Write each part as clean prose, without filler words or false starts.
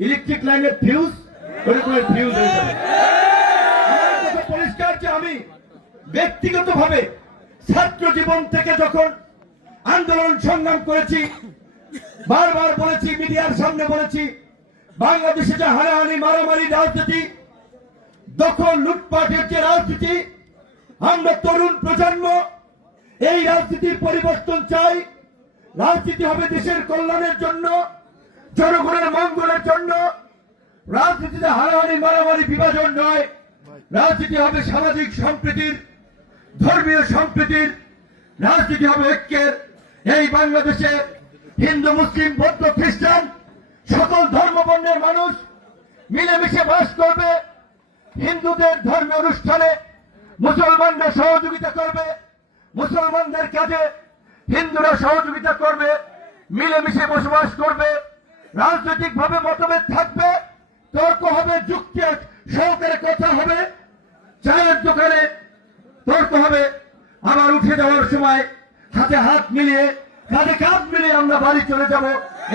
Electric লাইনের fuse ওরকমের fuse হয়ে যাবে। আমার কথা পরিষ্কার যে আমি ব্যক্তিগতভাবে ছাত্র জীবন থেকে যখন আন্দোলন সংগ্রাম করেছি, বারবার বলেছি, মিডিয়ার সামনে বলেছি, বাংলাদেশে যে হানাহানি মারামারি রাজনীতি, দখল লুটপাটের যে রাজনীতি, আমরা তরুণ প্রজন্ম এই রাজনীতির পরিবর্তন চাই। রাজনীতি হবে দেশের কল্যাণের জন্য, জনগণের মঙ্গলের জন্য। রাজনীতিতে হানাহানি মারামারি বিভাজন নয়, রাজনীতি হবে সামাজিক সম্প্রীতির, ধর্মীয় সম্প্রীতির, রাজনীতি হবে ঐক্যের। এই বাংলাদেশে হিন্দু, মুসলিম, বৌদ্ধ, খ্রিস্টান সকল ধর্মবর্ণের মানুষ মিলেমিশে বাস করবে। হিন্দুদের ধর্মীয় অনুষ্ঠানে মুসলমানরা সহযোগিতা করবে, মুসলমানদের কাজে হিন্দুরা সহযোগিতা করবে, মিলেমিশে বসবাস করবে। রাজনৈতিক ভাবে মতভেদ থাকবে, তর্ক হবে, যুক্তি সহকারে কথা হবে, চায়ের দোকানে তর্ক হবে, আবার উঠে যাওয়ার সময় হাতে হাত মিলিয়ে, কাঁধে কাঁধ মিলিয়ে আমরা বাড়ি চলে যাব।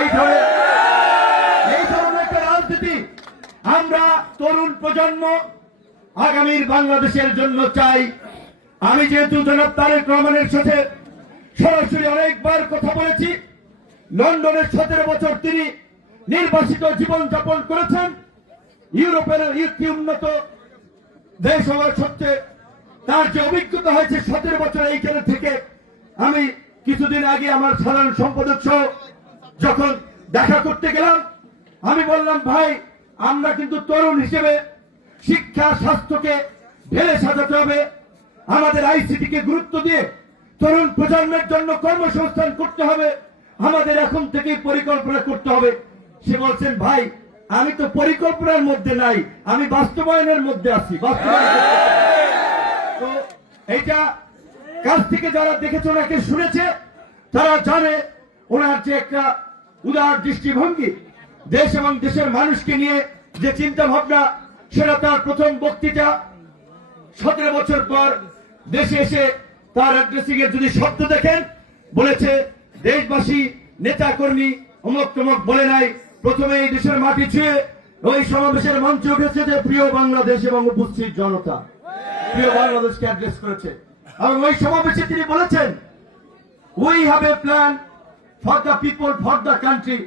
এই ধরনের একটা রাজনীতি আমরা তরুণ প্রজন্ম আগামীর বাংলাদেশের জন্য চাই। আমি যেহেতু জনাব তারেক রহমানের সাথে সরাসরি অনেকবার কথা বলেছি, লন্ডনের 17 বছর তিনি নির্বাসিত জীবন যাপন করেছেন, ইউরোপের একটি উন্নত দেশ হওয়ার সত্ত্বে তার যে অভিজ্ঞতা হয়েছে 17 বছর এইখানে থেকে, আমি কিছুদিন আগে আমার সাধারণ সম্পাদক সহ যখন দেখা করতে গেলাম, আমি বললাম, ভাই আমরা কিন্তু তরুণ হিসেবে শিক্ষা স্বাস্থ্যকে ঢেলে সাজাতে হবে, আমাদের আইসিটি কে গুরুত্ব দিয়ে তরুণ প্রজন্মের জন্য কর্মসংস্থান করতে হবে, আমাদের এখন থেকেই পরিকল্পনা করতে হবে। সে বলছেন, ভাই আমি তো পরিকল্পনার মধ্যে নাই, আমি বাস্তবায়নের মধ্যে আছি। তো এইটা কাছ থেকে যারা দেখেছে, ওনাকে শুনেছে, তারা জানে ওনার যে একটা উদার দৃষ্টিভঙ্গি, দেশ এবং দেশের মানুষকে নিয়ে যে চিন্তা ভাবনা, সেটা তার প্রথম বক্তৃতা। 17 বছর পর দেশে এসে তার অ্যাড্রেসিং এর যদি শব্দ দেখেন, বলেছে দেশবাসী, নেতা কর্মী অমুক তমক বলে নাই, প্রথমে এই দেশের মাটি ছুঁয়ে ওই সমাবেশের মঞ্চে উঠেছে যে প্রিয় বাংলাদেশ এবং উপস্থিত জনতা, প্রিয় বাংলাদেশকে অ্যাড্রেস করেছে। এবং ওই সমাবেশে তিনি বলেছেন, we have a plan for the people, for the country.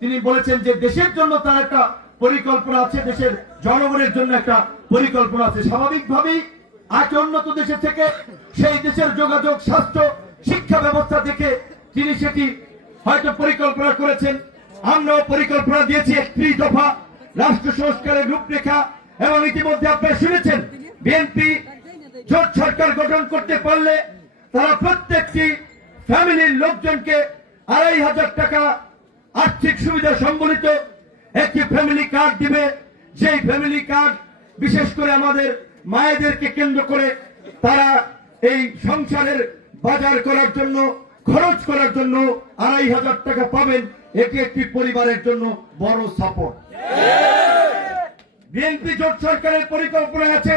তিনি বলেছেন যে দেশের জন্য তার একটা পরিকল্পনা আছে, দেশের জনগণের জন্য একটা পরিকল্পনা আছে। স্বাভাবিকভাবেই আজ উন্নত দেশে থেকে সেই দেশের যোগাযোগ, স্বাস্থ্য, শিক্ষা ব্যবস্থা দেখে তিনি সেটি হয়তো পরিকল্পনা করেছেন। আমরাও পরিকল্পনা দিয়েছি 31 দফা রাষ্ট্র সংস্কারের রূপরেখা। এবং ইতিমধ্যে আপনারা শুনেছেন, বিএনপি জোট সরকার গঠন করতে পারলে তারা প্রত্যেকটি ফ্যামিলির লোকজনকে 2500 টাকা আর্থিক সুবিধা সম্বলিত একটি ফ্যামিলি কার্ড দিবে। যেই ফ্যামিলি কার্ড বিশেষ করে আমাদের মায়েদেরকে কেন্দ্র করে তারা এই সংসারের বাজার করার জন্য, খরচ করার জন্য 2500 টাকা পাবেন। এটি একটি পরিবারের জন্য বড় সাপোর্ট। বিএনপি জোট সরকারের পরিকল্পনা আছে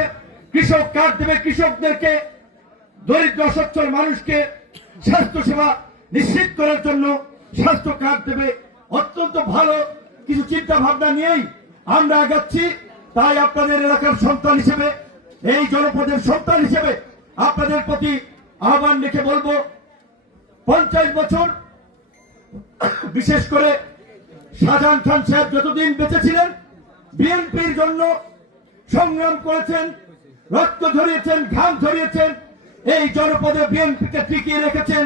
কৃষক কার্ড দেবে, কৃষকদেরকে, দরিদ্র অসচ্ছল মানুষকে স্বাস্থ্য সেবা নিশ্চিত করার জন্য স্বাস্থ্য কার্ড দেবে। অত্যন্ত ভালো কিছু চিন্তা ভাবনা নিয়েই আমরা আগাচ্ছি। তাই আপনাদের এলাকার সন্তান হিসেবে, এই জনপদের সন্তান হিসেবে আপনাদের প্রতি আহ্বান রেখে বলবো, 50 বছর বিশেষ করে শাহজাহান খান সাহেব যতদিন বেঁচে ছিলেন বিএনপির জন্য সংগ্রাম করেছেন, রক্ত ঝরিয়েছেন, ঘাম ঝরিয়েছেন, এই জনপদে বিএনপিকে টিকিয়ে রেখেছেন।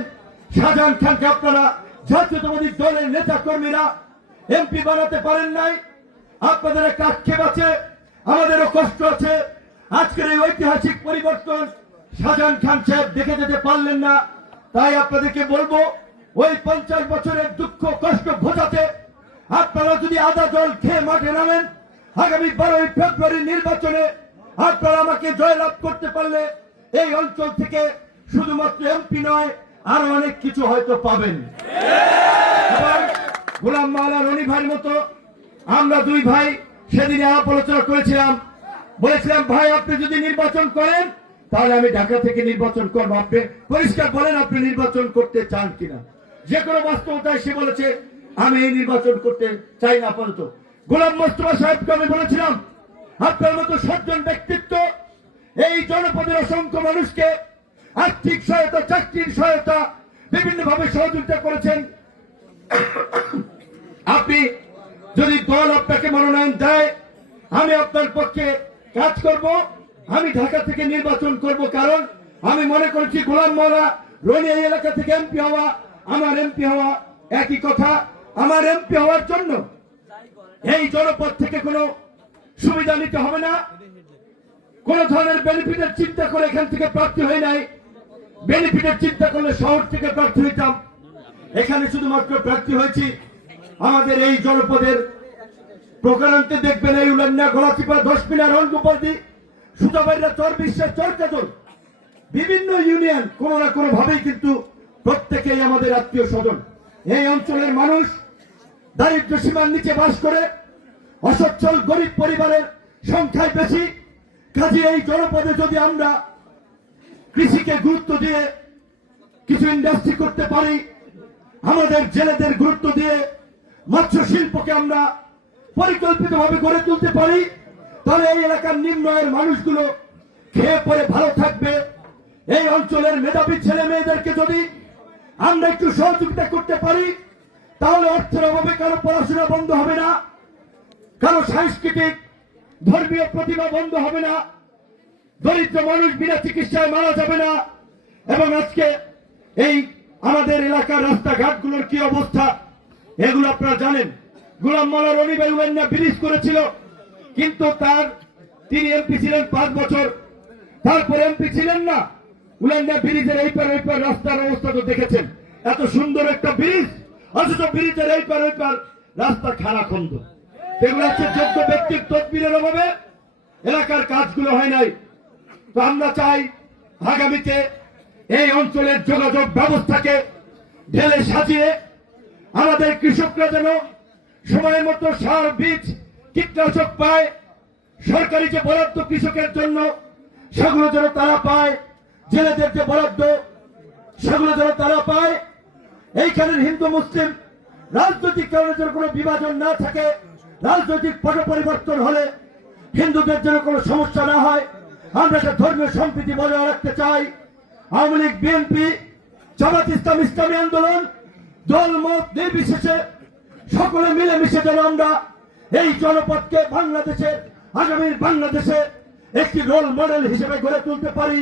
শাহজাহান খানকে আপনারা জাতীয়তাবাদী দলের নেতা কর্মীরা এমপি বানাতে পারেন নাই। আপনাদের একটা আক্ষেপ আছে, আমাদেরও কষ্ট আছে। আজকের এই ঐতিহাসিক পরিবর্তন শাহজাহান খান সাহেব দেখে যেতে পারলেন না। তাই আপনাদেরকে বলবো, ওই 50 বছরের দুঃখ কষ্ট ঘোচাতে আপনারা যদি আদা জল খেয়ে মাঠে নামেন, আগামী 12 ফেব্রুয়ারি নির্বাচনে আপনারা আমাকে জয়লাভ করতে পারলে এই অঞ্চল থেকে শুধুমাত্র এমপি নয়, আরো অনেক কিছু হয়তো পাবেন। এবং গোলাম মাওলা রনি ভাইয়ের মতো আমরা দুই ভাই সেদিন আলাপ আলোচনা করেছিলাম, বলেছিলাম, ভাই আপনি যদি নির্বাচন করেন তাহলে আমি ঢাকা থেকে নির্বাচন করবো, আপনি পরিষ্কার বলেন আপনি নির্বাচন করতে চান কিনা। যে কোনো বাস্তবতায় সে বলেছে আমি এই নির্বাচন করতে চাই না আপাতত। গোলাম মোস্তফা সাহেবকে আমি বলেছিলাম, আপনার মতো সজ্জন ব্যক্তিত্ব এই জনপদের অসংখ্য মানুষকে আর্থিক সহায়তা, চাকরির সহায়তা, বিভিন্নভাবে সহযোগিতা করেছেন। আপনি যদি দল আপনাকে মনোনয়ন দেয়, আমি আপনার পক্ষে কাজ করব। আমি ঢাকা থেকে নির্বাচন করব, কারণ আমি মনে করছি গোলাম মাওলা রনি এই এলাকা থেকে এমপি হওয়া, আমার এমপি হওয়া একই কথা। আমার এমপি হওয়ার জন্য এই জনপদ থেকে কোনো সুবিধা নিতে হবে না, কোন ধরনের বেনিফিটের চিন্তা করে এখান থেকে প্রার্থী হয় নাই। বেনিফিটের চিন্তা করলে শহর থেকে প্রার্থী হইতাম। এখানে শুধুমাত্র প্রার্থী হয়েছি আমাদের এই জনপদের প্রকারান্তে দেখবেন এই উলান্না, গলাচিপা, দশমিনা, রঙ্গপল্লী, সুতাবাড়িয়া, চর বিশ্বাস, চরকাজল, বিভিন্ন ইউনিয়ন কোন না কোনো ভাবেই কিন্তু প্রত্যেকেই আমাদের আত্মীয় স্বজন। এই অঞ্চলের মানুষ দারিদ্র সীমার নিচে বাস করে, অসচ্ছল গরিব পরিবারের সংখ্যায় বেশি। কাজে এই জনপদে যদি আমরা কৃষিকে গুরুত্ব দিয়ে কিছু ইন্ডাস্ট্রি করতে পারি, আমাদের জেলেদের গুরুত্ব দিয়ে মৎস্য শিল্পকে আমরা পরিকল্পিতভাবে গড়ে তুলতে পারি, তাহলে এই এলাকার নিম্ন আয়ের মানুষগুলো খেয়ে পরে ভালো থাকবে। এই অঞ্চলের মেধাবী ছেলে মেয়েদেরকে যদি আমরা একটু সহযোগিতা করতে পারি, তাহলে অর্থের অভাবে কারো পড়াশোনা বন্ধ হবে না, কারো সাংস্কৃতিক ধর্মীয় প্রতিভা বন্ধ হবে না, দরিদ্র মানুষ বিনা চিকিৎসায় মারা যাবে না। এবং আজকে এই আমাদের এলাকার রাস্তাঘাটগুলোর কি অবস্থা এগুলো আপনারা জানেন। গোলাম মাওলা রনি ভাই উলান্না ব্রিজ করেছিল, কিন্তু তিনি এমপি ছিলেন 5 বছর, তারপর এমপি ছিলেন না। উলান্না ব্রিজের এই পার ওই পার রাস্তার অবস্থা তো দেখেছেন, এত সুন্দর একটা ব্রিজ, অথচ ব্রিজের এই পার ওই পার রাস্তা খানাখন্দ। এগুলো হচ্ছে যোগ্য ব্যক্তির তদবিরের অভাবে এলাকার কাজগুলো হয় নাই। তো আমরা চাই আগামীতে এই অঞ্চলের যোগাযোগ ব্যবস্থাকে ঢেলে সাজিয়ে আমাদের কৃষকরা যেন সময় মতো সার, বীজ, কীটনাশক পায়, সরকারি যে বরাদ্দ কৃষকের জন্য সেগুলো যেন তারা পায়, জেলেদের যে বরাদ্দ সেগুলো যেন তারা পায়। এইখানের হিন্দু মুসলিম রাজনৈতিক কারণে যেন কোনো বিভাজন না থাকে, রাজনৈতিক পট পরিবর্তন হলে হিন্দুদের যেন কোনো সমস্যা না হয়, আমরা একটা ধর্মীয় সম্প্রীতি বজায় রাখতে চাই। আওয়ামী লীগ, বিএনপি, জামাত ইসলাম, ইসলামী আন্দোলন, দল মত নির্বিশেষে সকলে মিলেমিশে যেন আমরা এই জনপদকে বাংলাদেশে, আগামীর বাংলাদেশে একটি রোল মডেল হিসেবে গড়ে তুলতে পারি।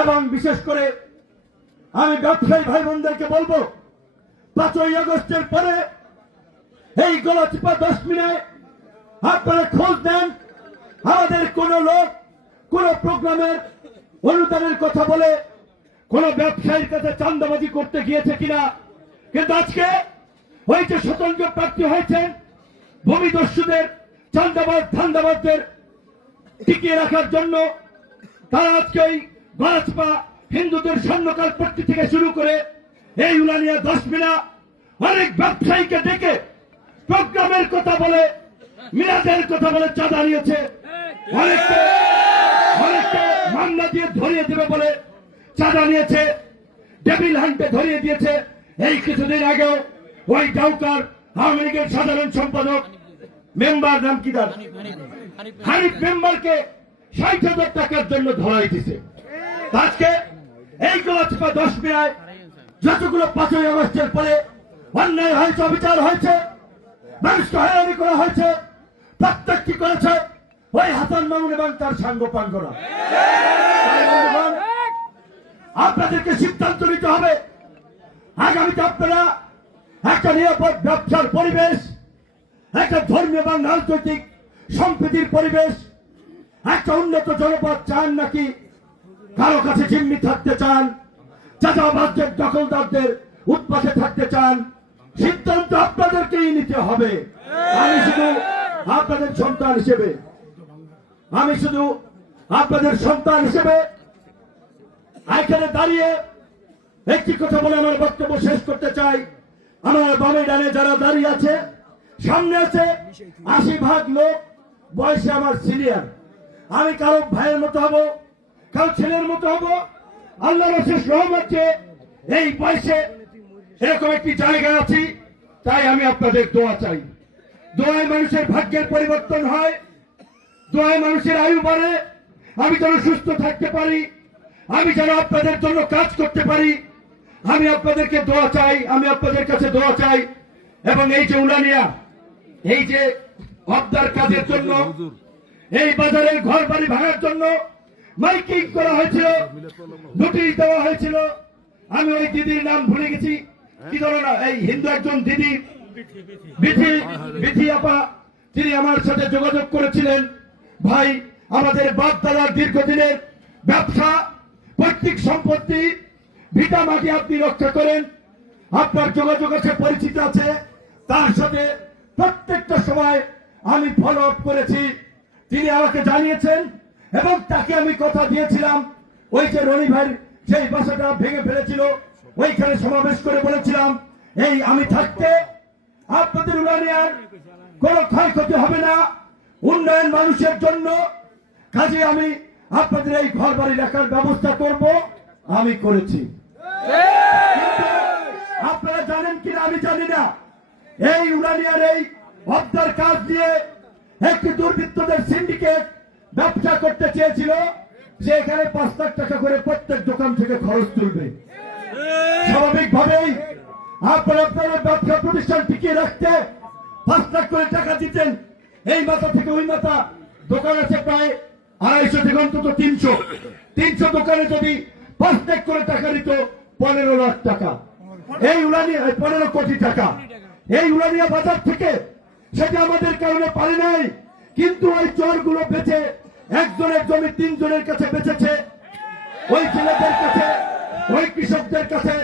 এবং বিশেষ করে আমি ব্যবসায়ী ভাই বোনদেরকে বলবো, 5ই আগস্টের পরে এই গলাচিপা, দশমিনায় আপনারা খোঁজ দেন আমাদের কোন লোক কোন প্রোগ্রামের অনুদানের কথা বলে কোন ব্যবসায়ীর কাছে চাঁদাবাজি করতে গিয়েছে কিনা। কিন্তু আজকে ওই যে স্বতন্ত্র প্রার্থী হয়েছেন, ভূমিদস্যুদের, চাঁদাবাজ, ধান্দাবাজদের টিকিয়ে রাখার জন্য তারা আজকে ওই গলাচিপা হিন্দুদের স্বর্ণকাল পট্টি থেকে শুরু করে এই উলানিয়া, দশমিনা অনেক ব্যবসায়ীকে ডেকে প্রোগ্রামের কথা বলে, মিলাদের কথা বলে চাঁদা নিয়েছে। অনেককে মামলা দিয়ে ধরিয়ে দেবে বলে চাঁদা নিয়েছে, ডেভিল হান্টে ধরিয়ে দিয়েছে। এই কিছুদিন আগেও ওই ডাউকার আওয়ামী লীগের সাধারণ সম্পাদক মেম্বার, নাম কি তার, হানিফ মেম্বারকে 60,000 টাকার জন্য ধরাই দিছে। আজকে এই গলাচিপা, দশমিনায় যতগুলো 5ই আগস্টের পরে অন্যায় হয়েছে, অবিচার হয়েছে, মানুষকে হয়রানি করা হয়েছে, প্রত্যেকটি করেছে ওই হাসান মামুন এবং তার সাঙ্গপাঙ্গরা। আপনাদেরকে সিদ্ধান্ত নিতে হবে, আগামীতে আপনারা একটা নিরাপদ ব্যবসার পরিবেশ, একটা ধর্মীয় এবং রাজনৈতিক সম্প্রীতির পরিবেশ, একটা উন্নত জনপদ চান, নাকি কারো কাছে জিম্মি থাকতে চান, চাঁদাবাজদের, দখলদারদের উৎপাতে থাকতে চান? সিদ্ধান্ত আপনাদেরকেই নিতে হবে। আমি শুধু আপনাদের সন্তান হিসেবে এখানে দাঁড়িয়ে একটি কথা বলে আমার বক্তব্য শেষ করতে চাই। আমার বামে ডানে যারা দাঁড়িয়ে আছে, সামনে আছে 80% লোক বয়সে আমার সিনিয়র। আমি কারো ভাইয়ের মতো হব, কারো ছেলের মতো হব। আল্লাহর অশেষ রহমত যে এই বয়সে এরকম একটি জায়গায় আছি, তাই আমি আপনাদের দোয়া চাই। দোয়ায় মানুষের ভাগ্যের পরিবর্তন হয়, দোয়ায় মানুষের আয়ু বাড়ে। আমি যেন সুস্থ থাকতে পারি, আমি যেন আপনাদের জন্য কাজ করতে পারি, আমি আপনাদেরকে দোয়া চাই, আমি আপনাদের কাছে দোয়া চাই। এবং এই যে উলানিয়া, এই যে অবদার কাজের জন্য, এই বাজারের ঘর বাড়ি ভাঙার জন্য মাইকিং করা হয়েছিল, নোটিশ দেওয়া হয়েছিল। আমি ওই দিদির নাম ভুলে গেছি, কি ধরো না, এই হিন্দু একজন দিদি বিথি আপা, তিনি আমার সাথে যোগাযোগ করেছিলেন। ভাই, আমাদের বাপ দাদার দীর্ঘদিনের ব্যবসা, পৈতৃক সম্পত্তি, ভিটা মাটি আপনি রক্ষা করেন, আপনার যোগাযোগ আছে, পরিচিত আছে, তার সাথে প্রত্যেকটা সময় আমি ফলো আপ করেছি। তিনি আমাকে জানিয়েছেন এবং তাকে আমি কথা দিয়েছিলাম, ওই যে রনি ভাই সেই বাসাটা ভেঙে ফেলেছিল, ওইখানে সমাবেশ করে বলেছিলাম, এই আমি থাকতে আপনাদের উলানিয়ার কোনো ক্ষয়ক্ষতি হবে না, উন্নয়ন মানুষের জন্য, কাজে আমি আপনাদের এই ঘর বাড়ি রাখার ব্যবস্থা করব, আমি করেছি। কিন্তু আপনারা জানেন কিনা আমি জানি না, এই উলানিয়ার এই অবদার কাজ দিয়ে একটি দুর্বৃত্তদের সিন্ডিকেট ব্যবসা করতে চেয়েছিল, যে এখানে 5 লাখ টাকা করে প্রত্যেক দোকান থেকে খরচ তুলবে। স্বাভাবিকভাবেই আপনারা আপনাদের ব্যবসা প্রতিষ্ঠান টিকিয়ে রাখতে 5 লাখ করে টাকা দিতেন, এই মাথা থেকে ওই মাথা। দোকান আছে প্রায় 250 থেকে অন্তত 300 দোকানে যদি 5 লাখ করে টাকা দিত, 15 লাখ টাকা, এই উলানিয়া 15 কোটি টাকা এই উলানিয়া বাজার থেকে, সেটা আমাদের কারণে পারে নাই। কিন্তু ওই চোরগুলো বেচে, একজনের জমি 3 জনের কাছে বেচেছে, ওই ছেলেদের কাছে, ওই কৃষকদের কাছে,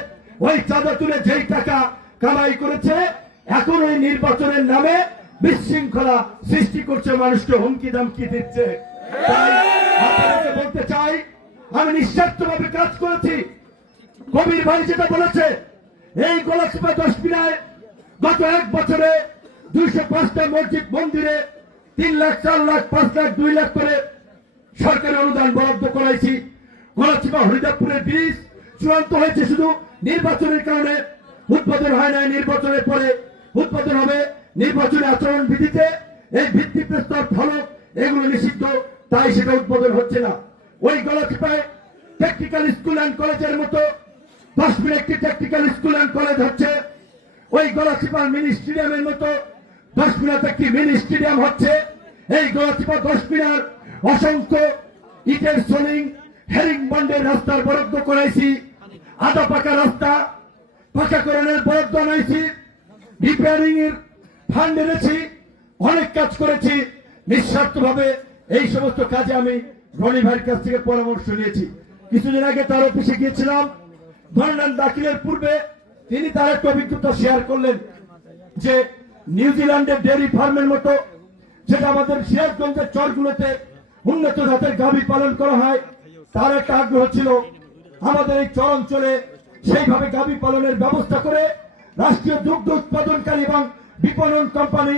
ওই চাঁদা তুলে যেই টাকা কামাই করেছে, এখন ওই নির্বাচনের নামে বিশৃঙ্খলা সৃষ্টি করছে, মানুষকে হুমকি দামকি দিচ্ছে। তাই আপনাদেরকে বলতে চাই, আমি নিঃস্বার্থভাবে কাজ করেছি। কবির ভাই যেটা বলেছে, এই গলাচিপা 10 পিনায় গত 1 বছরে 205টা মসজিদ মন্দিরে 3 লাখ, 4 লাখ, 5 লাখ, 2 লাখ করে সরকারি অনুদান বরাদ্দ করাইছি। গলাচিপা হরিদাপুরের ব্রিজ চূড়ান্ত হয়েছে, শুধু নির্বাচনের কারণে উদ্বোধন হয় নাই, নির্বাচনের পরে উদ্বোধন হবে। নির্বাচনী আচরণ বিধিতে এই ভিত্তি প্রস্তর ফলক এগুলো নিষিদ্ধ, তাই সেটা উদ্বোধন হচ্ছে না। ওই গলাচিপায় টেকনিক্যাল স্কুল অ্যান্ড কলেজের মতো 10 মিনিট একটি টেকনিক্যাল স্কুল অ্যান্ড কলেজ হচ্ছে। ওই গলাচিপার মিনি স্টেডিয়ামের মতো 10 মিনিট একটি মিনি স্টেডিয়াম হচ্ছে। এই গলাচিপা 10 মিনার অসংখ্য ইটের সোলিং, হেরিং বন্ডের রাস্তার বরাদ্দ করাইছি, আধা পাকা রাস্তা পাকাকরণের বরাদ্দ আনাইছি, রিপেয়ারিং এর ফান্ড এনেছি, অনেক কাজ করেছি নিঃস্বার্থভাবে। এই সমস্ত কাজে আমি রনি ভাইয়ের কাছ থেকে পরামর্শ নিয়েছি। কিছুদিন আগে তার অফিসে গিয়েছিলাম, ধর্ণা দাখিলের পূর্বে তিনি তার একটা অভিজ্ঞতা শেয়ার করলেন, যে নিউজিল্যান্ডের ডেয়ারি ফার্মের মতো, যেটা আমাদের সিরাজগঞ্জের চরগুলোতে উন্নত জাতের গাভী পালন করা হয়, তার একটা আগ্রহ ছিল আমাদের এই চর অঞ্চলে সেইভাবে গাভী পালনের ব্যবস্থা করে রাষ্ট্রীয় দুগ্ধ উৎপাদনকারী এবং বিপণন কোম্পানি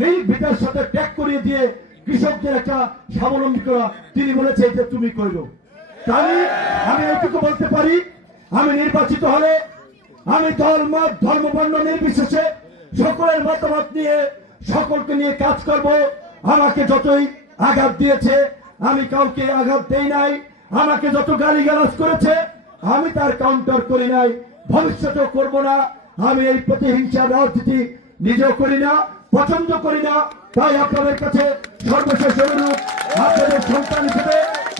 মিল্ক ভিটার সাথে ট্যাগ করিয়ে দিয়ে কৃষকদের একটা স্বাবলম্বী করা। তিনি বলেছে যে তুমি কইল। তাই আমি এইটুকু বলতে পারি, আমি নির্বাচিত হলে আমি দল মত ধর্ম বর্ণ নির্বিশেষে সকলের মতামত নিয়ে, সকলকে নিয়ে কাজ করব। আমাকে যতই আঘাত দিয়েছে, আমি কাউকে আঘাত দেই নাই। আমাকে যত গালিগালাজ করেছে, আমি তার কাউন্টার করি নাই, ভবিষ্যতেও করব না। আমি এই প্রতিহিংসার রাজনীতি নিজেও করি না, পছন্দ করি না। তাই আপনাদের কাছে সর্বশেষ অনুরোধ, আপনাদের সন্তান হিসেবে,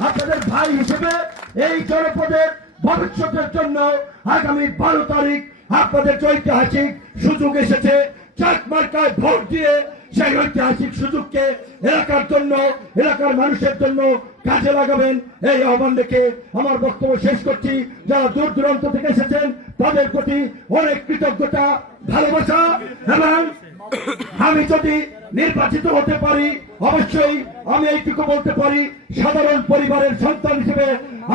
আপনাদের ভাই হিসেবে, এই জনপদের ভবিষ্যতের জন্য আগামী 12 তারিখ আপনাদের ঐতিহাসিক সুযোগ এসেছে। চাক মার্কায় ভোট দিয়ে সেই ঐতিহাসিক সুযোগকে এলাকার জন্য, এলাকার মানুষের জন্য কাজে লাগাবেন, এই আহ্বান রেখে আমার বক্তব্য শেষ করছি। যারা দূর দূরান্ত থেকে এসেছেন তাদের প্রতি অনেক কৃতজ্ঞতা, ভালোবাসা। এবং আমি যদি নির্বাচিত হতে পারি, অবশ্যই আমি এইটুকু বলতে পারি, সাধারণ পরিবারের সন্তান হিসেবে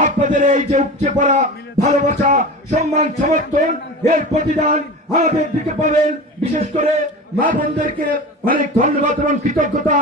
আপনাদের এই যে উপচে পড়া ভালোবাসা, সম্মান, সমর্থন, এর প্রতিদান আমাদের দিকে পাবেন। বিশেষ করে মা বোনদেরকে অনেক ধন্যবাদ এবং কৃতজ্ঞতা।